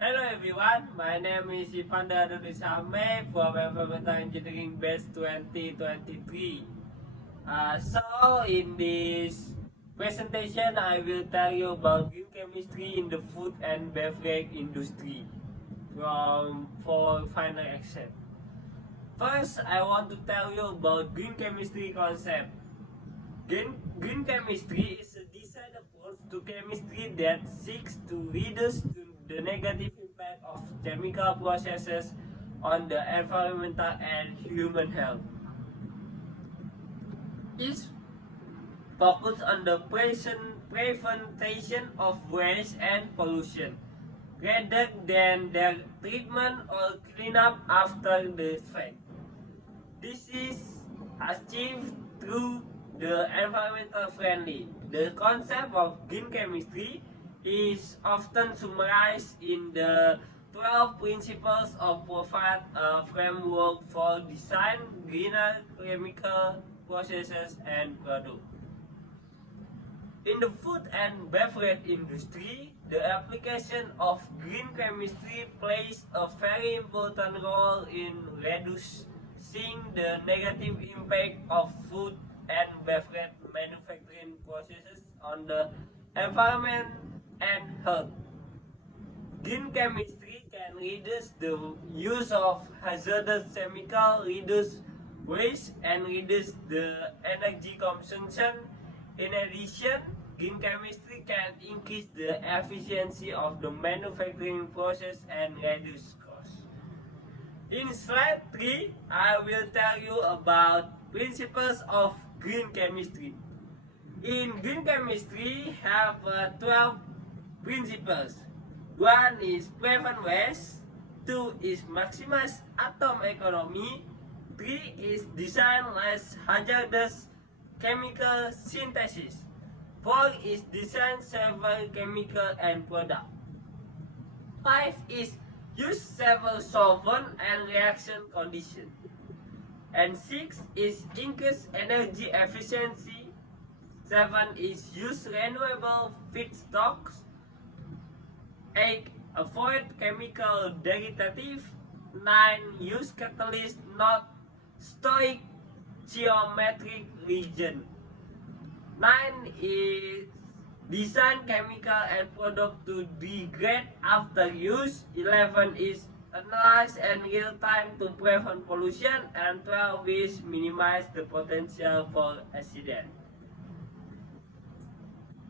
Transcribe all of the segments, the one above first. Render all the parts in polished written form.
Hello everyone, my name is Ivanda Dudisame from Environmental Engineering Batch 2023. In this presentation, I will tell you about green chemistry in the food and beverage industry for final action. First, I want to tell you about green chemistry concept. Green chemistry is a design approach to chemistry that seeks to reduce the negative impact of chemical processes on the environmental and human health. It's focused on the prevention of waste and pollution, rather than their treatment or cleanup after the fact. This is achieved through the environmental friendly. The concept of green chemistry is often summarized in the 12 principles of provide a framework for design greener chemical processes and products. In the food and beverage industry, the application of green chemistry plays a very important role in reducing the negative impact of food and beverage manufacturing processes on the environment and health. Green chemistry can reduce the use of hazardous chemicals, reduce waste, and reduce the energy consumption. In addition, green chemistry can increase the efficiency of the manufacturing process and reduce costs. In slide 3, I will tell you about principles of green chemistry. In green chemistry, have 12 principles. One is prevent waste, two is maximize atom economy, three is design less hazardous chemical synthesis, four is design safer chemical and product, five is use several solvent and reaction condition, and six is increase energy efficiency, seven is use renewable feedstocks, 8. Avoid chemical derivative. 9. Use catalyst not stoichiometric region. 9 is design chemical and product to degrade after use. 11 is analyze and real time to prevent pollution. And 12 is minimize the potential for accident.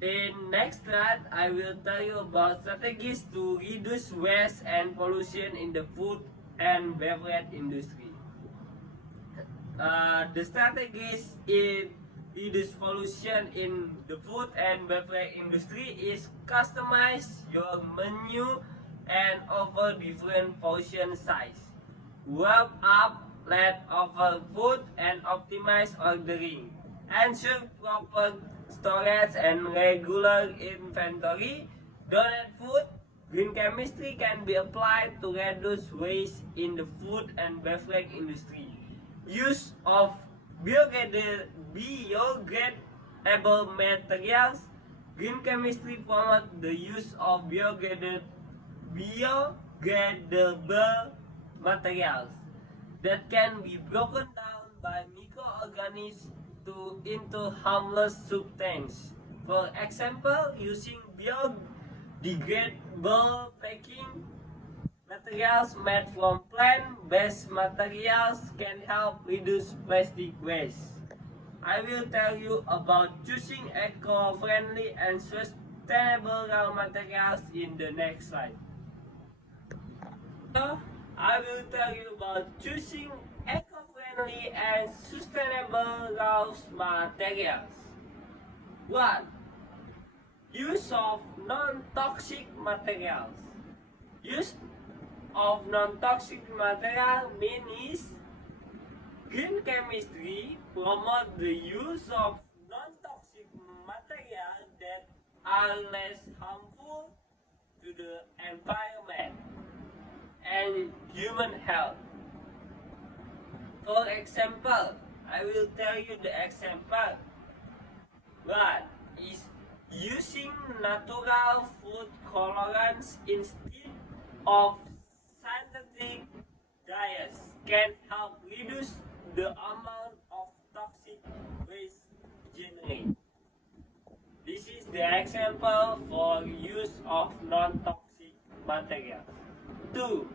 In next slide, I will tell you about strategies to reduce waste and pollution in the food and beverage industry. The strategies in reduce pollution in the food and beverage industry is customize your menu and offer different portion size. Wrap up leftover food and optimize ordering. Ensure proper storage and regular inventory. Donate food. Green chemistry can be applied to reduce waste in the food and beverage industry. Use of biodegradable materials. Green chemistry promotes the use of biodegradable materials that can be broken down by microorganisms into harmless substances. For example, using biodegradable packing materials made from plant-based materials can help reduce plastic waste. I will tell you about choosing eco-friendly and sustainable raw materials in the next slide. So, I will tell you about choosing eco-friendly and sustainable raw materials. 1. Use of non-toxic materials. Use of non-toxic material means green chemistry promotes the use of non-toxic materials that are less harmful to the environment and human health. For example, I will tell you the example. One is using natural food colorants instead of synthetic dyes can help reduce the amount of toxic waste generated. This is the example for use of non-toxic materials. 2.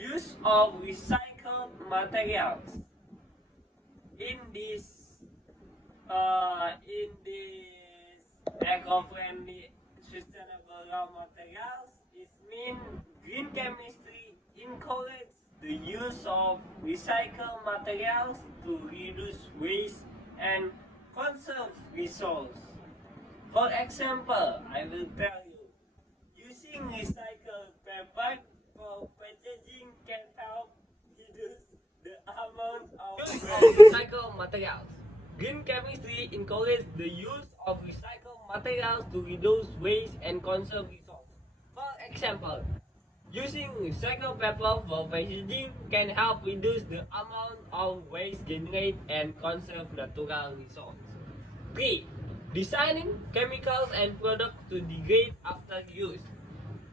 Use of recycled materials. In this eco-friendly sustainable raw materials is mean green chemistry encourages the use of recycled materials to reduce waste and conserve resources. For example, I will tell you, using recycled paper for packaging can help reduce the amount of recycled materials. Green chemistry encourages the use of recycled materials to reduce waste and conserve resources. For example, using recycled paper for packaging can help reduce the amount of waste generated and conserve natural resources. 3. Designing chemicals and products to degrade after use.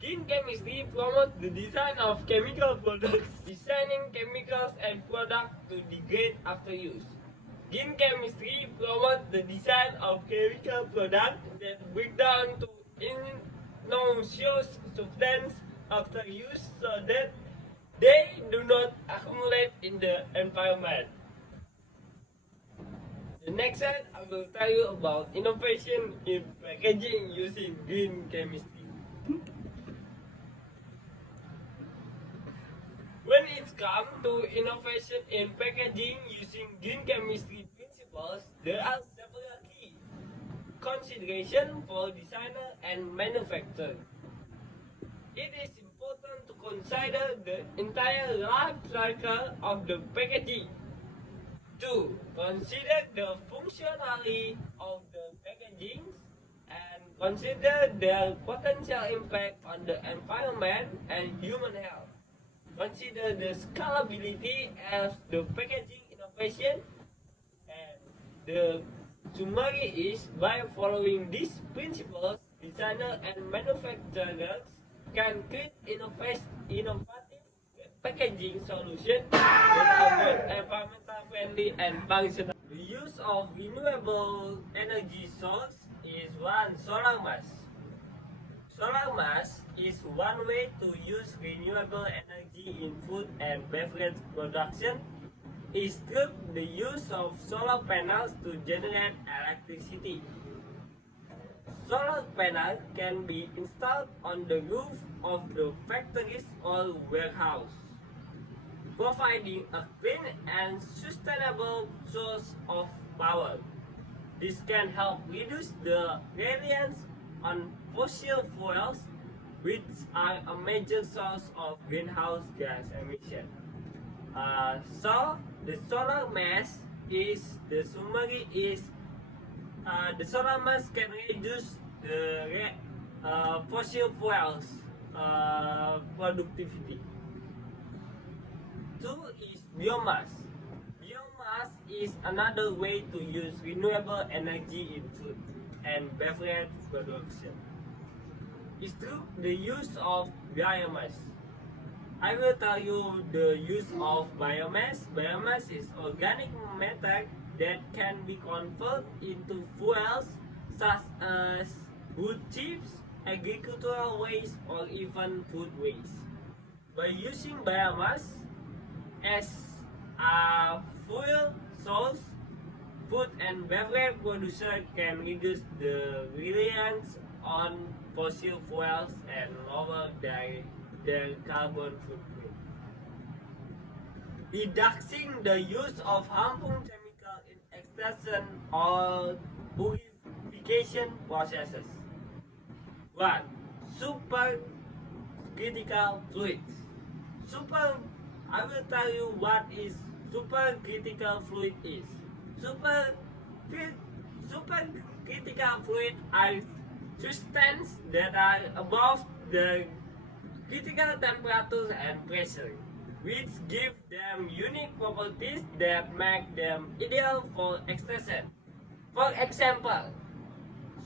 Green chemistry promotes the design of chemical products, designing chemicals and products to degrade after use. Green chemistry promotes the design of chemical products that break down to innocuous substances after use so that they do not accumulate in the environment. The next slide, I will tell you about innovation in packaging using green chemistry. When it comes to innovation in packaging using green chemistry principles, there are several key considerations for designer and manufacturer. It is important to consider the entire life cycle of the packaging. 2. Consider the functionality of the packaging and consider their potential impact on the environment and human health. Consider the scalability of the packaging innovation, and the summary is by following these principles, designers and manufacturers can create innovative packaging solutions that are both environmental friendly and functional. The use of renewable energy source is one solar mass. Solar mass is one way to use renewable energy in food and beverage production. Is through the use of solar panels to generate electricity. Solar panels can be installed on the roof of the factories or warehouse, providing a clean and sustainable source of power. This can help reduce the reliance on fossil fuels, which are a major source of greenhouse gas emission. So the solar mass is the summary is the solar mass can reduce the fossil fuels productivity. 2 is biomass. Biomass is another way to use renewable energy in food and beverage production. It's through the use of biomass. I will tell you the use of biomass. Biomass is organic matter that can be converted into fuels such as wood chips, agricultural waste, or even food waste. By using biomass as a fuel source, food and beverage producers can reduce the reliance on fossil fuels and lower their carbon footprint. Reducing the use of harmful chemicals in extraction or purification processes. 1. Supercritical fluids. I will tell you what is supercritical fluid is. Supercritical fluid are substances that are above the critical temperature and pressure, which give them unique properties that make them ideal for extraction. For example,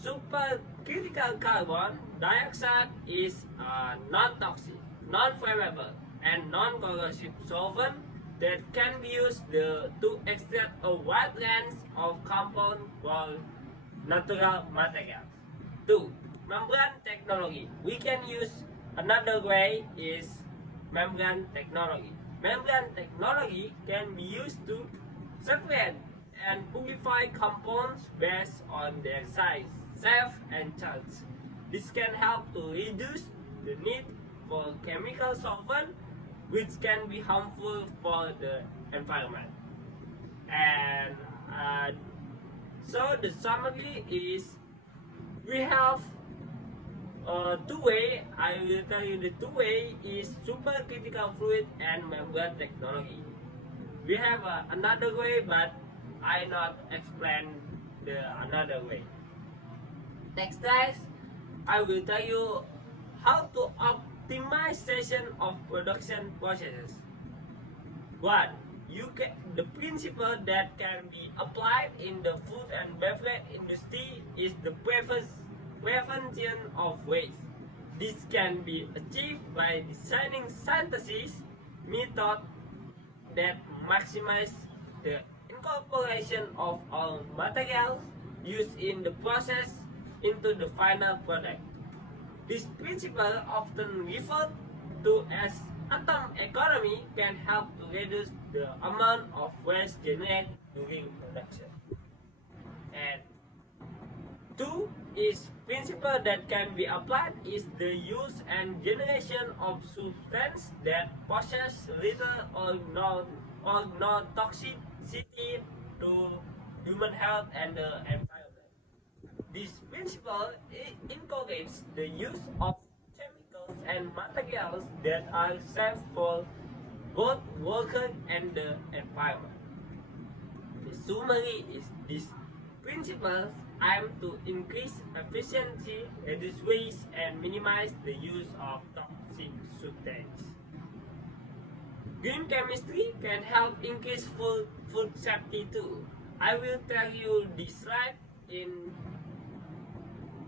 supercritical carbon dioxide is non-toxic. non-flammable and non-corrosive solvent that can be used to extract a wide range of compounds from natural materials. 2. Membrane technology. We can use another way is membrane technology. Membrane technology can be used to separate and purify compounds based on their size, shape, and charge. This can help to reduce the need for chemical solvent, which can be harmful for the environment. And so the summary is we have two way. I will tell you the two way is supercritical fluid and membrane technology. We have another way, but I not explain the another way. Next time, I will tell you how to optimization of production processes. 1. The principle that can be applied in the food and beverage industry is the prevention of waste. This can be achieved by designing synthesis method that maximize the incorporation of all materials used in the process into the final product. This principle, often referred to as atom economy, can help to reduce the amount of waste generated during production. And 2 is principle that can be applied is the use and generation of substances that possess little or no toxicity to human health and the environment. This principle encourages the use of chemicals and materials that are safe for both workers and the environment. The summary is these principles aim to increase efficiency, reduce waste, and minimize the use of toxic substances. Green chemistry can help increase food safety too. I will tell you this slide in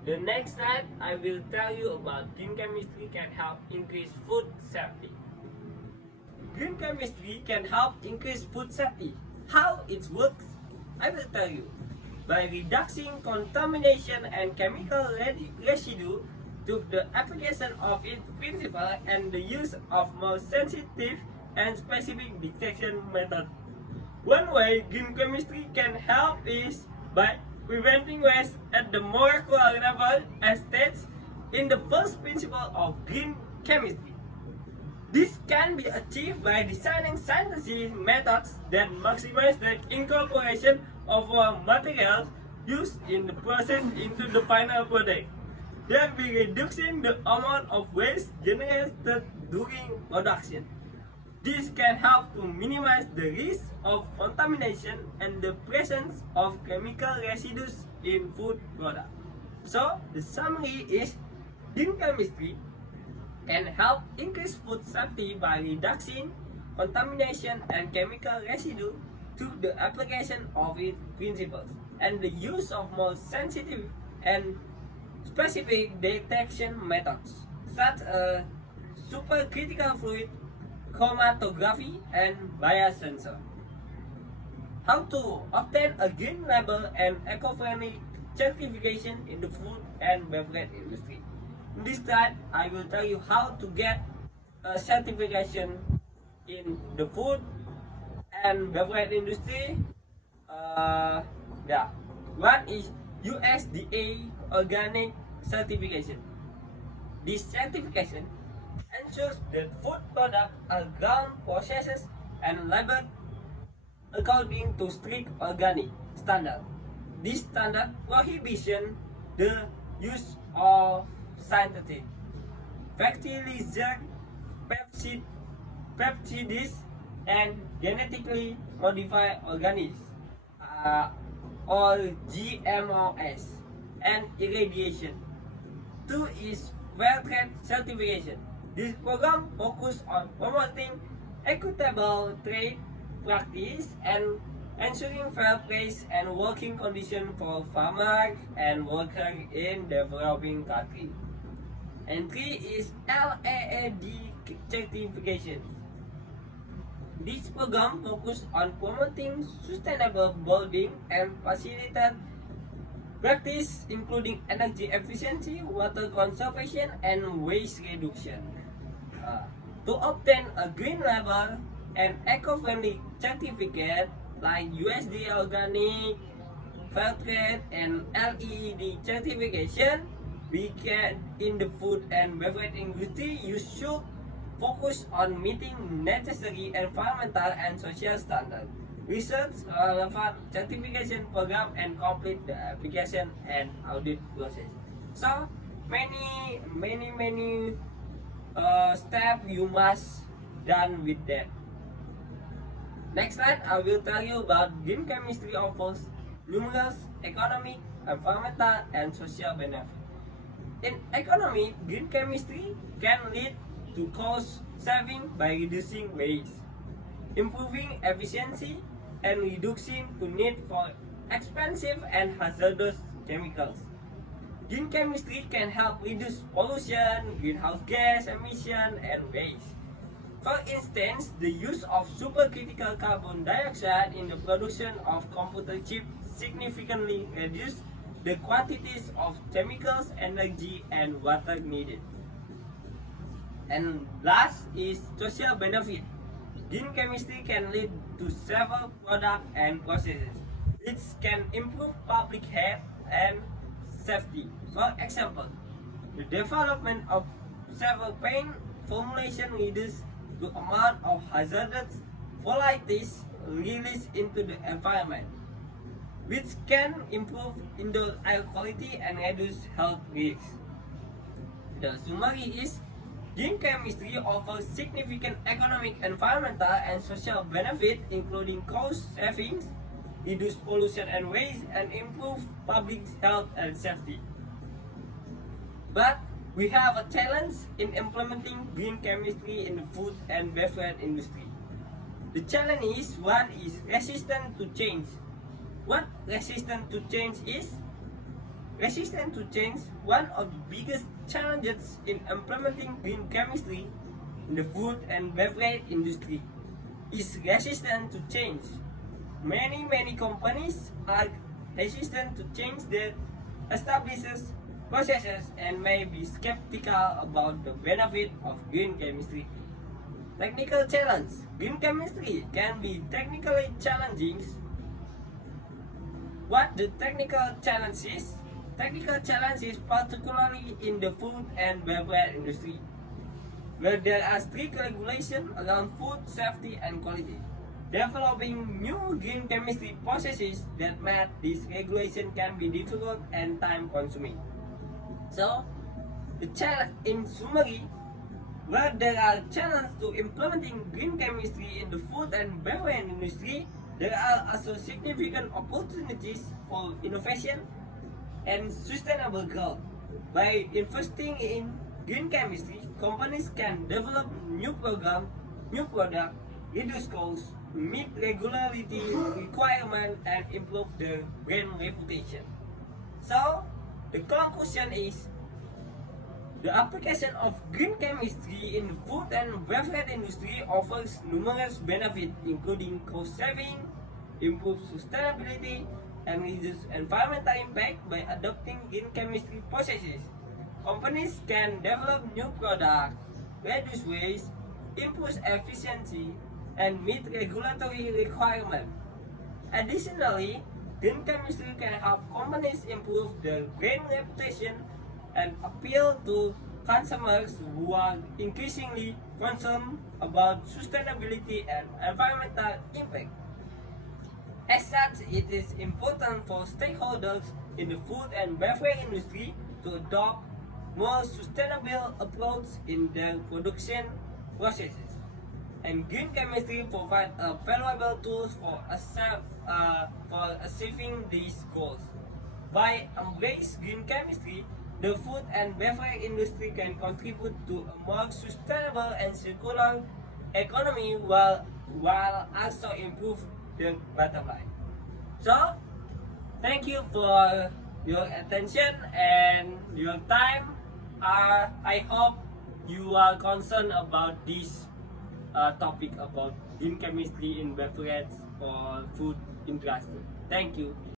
the next slide. I will tell you about green chemistry can help increase food safety. Green chemistry can help increase food safety. How it works? I will tell you. By reducing contamination and chemical residue through the application of its principle and the use of more sensitive and specific detection methods. One way green chemistry can help is by preventing waste at the molecular level as stated in the first principle of green chemistry. This can be achieved by designing synthesis methods that maximize the incorporation of materials used in the process into the final product, thereby reducing the amount of waste generated during production. This can help to minimize the risk of contamination and the presence of chemical residues in food products. So, the summary is green chemistry can help increase food safety by reducing contamination and chemical residue through the application of its principles and the use of more sensitive and specific detection methods such as supercritical fluid, chromatography, and biosensor. How to obtain a green label and eco-friendly certification in the food and beverage industry. In this slide, I will tell you how to get a certification in the food and beverage industry. One is USDA organic certification. This certification ensures that food products are grown, processed, and labeled according to strict organic standard. This standard prohibition the use of synthetic fertilizer, pesticides, and genetically modified organisms, or GMOs, and irradiation. 2 is Fair Trade certification. This program focuses on promoting equitable trade practice and ensuring fair price and working conditions for farmers and workers in developing countries. And 3 is LAAD certification. This program focuses on promoting sustainable building and facilitate practice including energy efficiency, water conservation, and waste reduction. To obtain a green label and eco-friendly certificate like USD Organic, Fairtrade, and LEED certification, we can in the food and beverage industry, you should focus on meeting necessary environmental and social standards. Research relevant certification program and complete the application and audit process. So many step you must done with that. Next slide, I will tell you about green chemistry offers numerous economic, environmental, and social benefits. In economy, green chemistry can lead to cost saving by reducing waste, improving efficiency, and reducing the need for expensive and hazardous chemicals. Green chemistry can help reduce pollution, greenhouse gas emission, and waste. For instance, the use of supercritical carbon dioxide in the production of computer chips significantly reduces the quantities of chemicals, energy, and water needed. And last is social benefit. Green chemistry can lead to several products and processes. It can improve public health and safety. For example, the development of several paint formulation reduces the amount of hazardous volatilities released into the environment, which can improve indoor air quality and reduce health risks. The summary is green chemistry offers significant economic, environmental, and social benefits, including cost savings, reduce pollution and waste, and improve public health and safety. But we have a challenge in implementing green chemistry in the food and beverage industry. The challenge is one is resistant to change. What resistant to change is? Resistant to change, one of the biggest challenges in implementing green chemistry in the food and beverage industry is resistant to change. Many companies are resistant to change their established processes and may be skeptical about the benefit of green chemistry. Technical challenge. Green chemistry can be technically challenging. What the technical challenge is? Technical challenge is particularly in the food and beverage industry, where there are strict regulations around food safety and quality. Developing new green chemistry processes that meet this regulation can be difficult and time consuming. So, the challenge in summary, where there are challenges to implementing green chemistry in the food and beverage industry, there are also significant opportunities for innovation and sustainable growth. By investing in green chemistry, companies can develop new programs, new products, reduce costs, meet regularity requirements, and improve their brand reputation. So, the conclusion is the application of green chemistry in the food and beverage industry offers numerous benefits, including cost saving, improved sustainability, and reduce environmental impact by adopting green chemistry processes. Companies can develop new products, reduce waste, improve efficiency, and meet regulatory requirements. Additionally, green chemistry can help companies improve their brand reputation and appeal to consumers who are increasingly concerned about sustainability and environmental impact. As such, it is important for stakeholders in the food and beverage industry to adopt more sustainable approach in their production processes. And green chemistry provides a valuable tools for achieving these goals. By embracing green chemistry, the food and beverage industry can contribute to a more sustainable and circular economy while also improve the bottom line. So, thank you for your attention and your time. I hope you are concerned about this topic about green chemistry in beverage or food industry. Thank you.